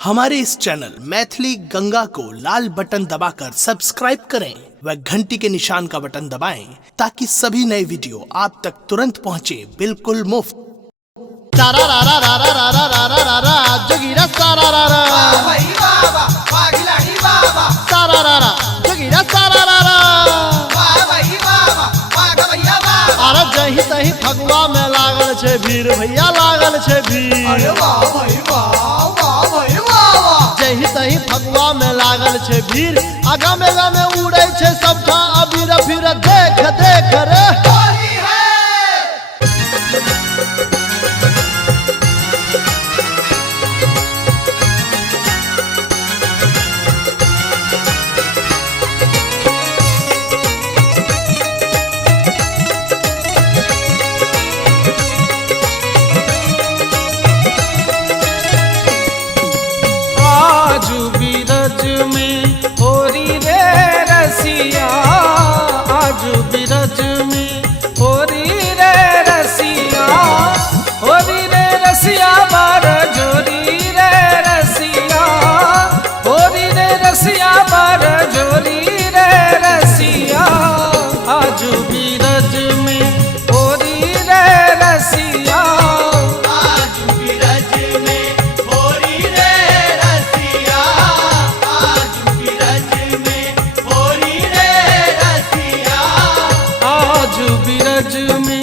हमारे इस चैनल मैथिली गंगा को लाल बटन दबाकर सब्सक्राइब करें व घंटी के निशान का बटन दबाएं ताकि सभी नए वीडियो आप तक तुरंत पहुंचे बिल्कुल मुफ्त। जोगिरा सारा रा रा भाई बाबा पागलाड़ी बाबा सारा रा रा जोगिरा सारा रा रा भाई बाबा पाग भैया बाबा अरे जही तही फगुआ में लागल छे भीड़ भैया लागल छे भीड़ अरे वाह भाई वाह जही तही फगुआ में लागल छे भीड़ आगा में उड़े छे सबठा अबीर फिर देख देख रे होली है आजू बिरज में होरी रे रसिया आजू बिरज में होरी रे रसिया होरी रे रसिया बार जोरी रे रसिया होरी रे रसिया बार जोरी रे रसिया आजू बिरज में होरी रे रसिया आज बिरज में होली रे रसिया आज बिरज में होली रे रसिया आजू बिरज में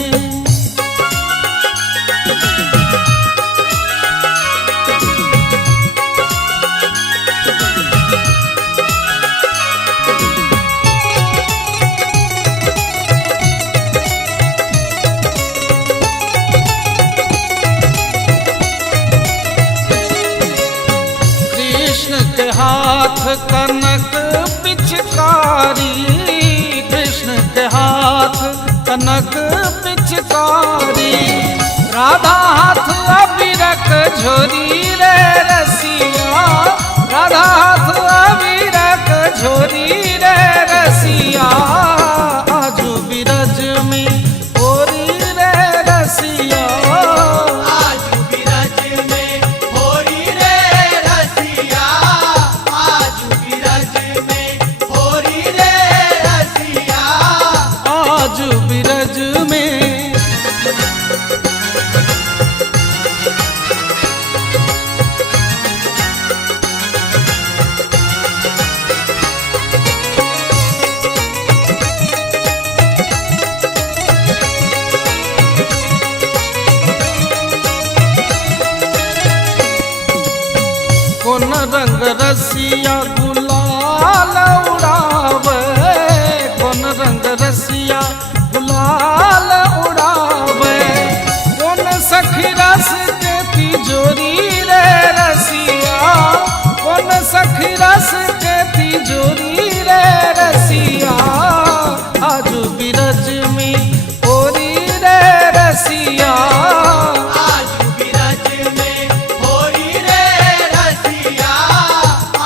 कृष्ण के हाथ कनक पिचकारी कृष्ण के हाथ कनक पिचकारी राधा हाथ अबीरक झोरी रे रसिया राधा हाथ अबीरक झोरी रे रसिया आजू बिरज में होरी रे रसिया आज बिरज में होली रे रसिया आज बिरज में होली रे रसिया आज बिरज में कौन रंग रसिया गुलाल उड़ावे कौन रंग रसिया गुलाल उड़ावे कौन सखी रस के तिजोरी रे रसिया कौन सखी रस के तिजोरी रे रसिया आजू बिरज में होरी रे रसिया आज बिरज में होली रे रसिया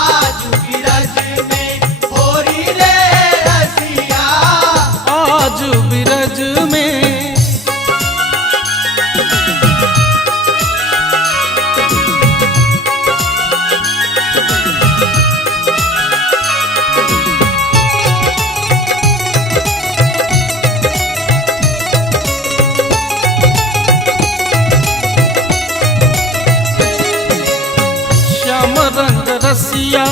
आज बिरज में होली रे रसिया आज बिरज में श्याम रंग रसिया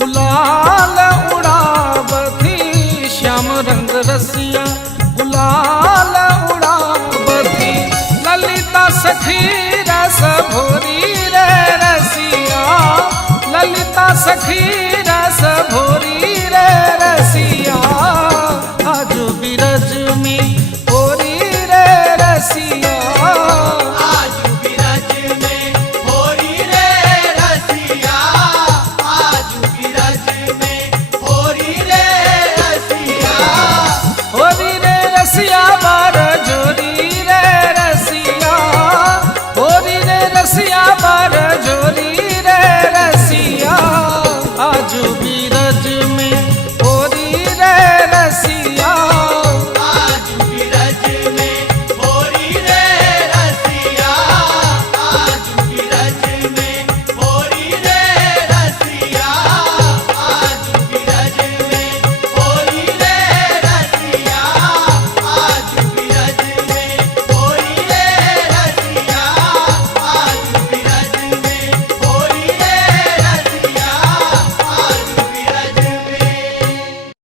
गुलाल उड़ावती श्याम रंग रसिया गुलाल उड़ावती ललिता सखी रस भोरी रे रसिया ललिता सखी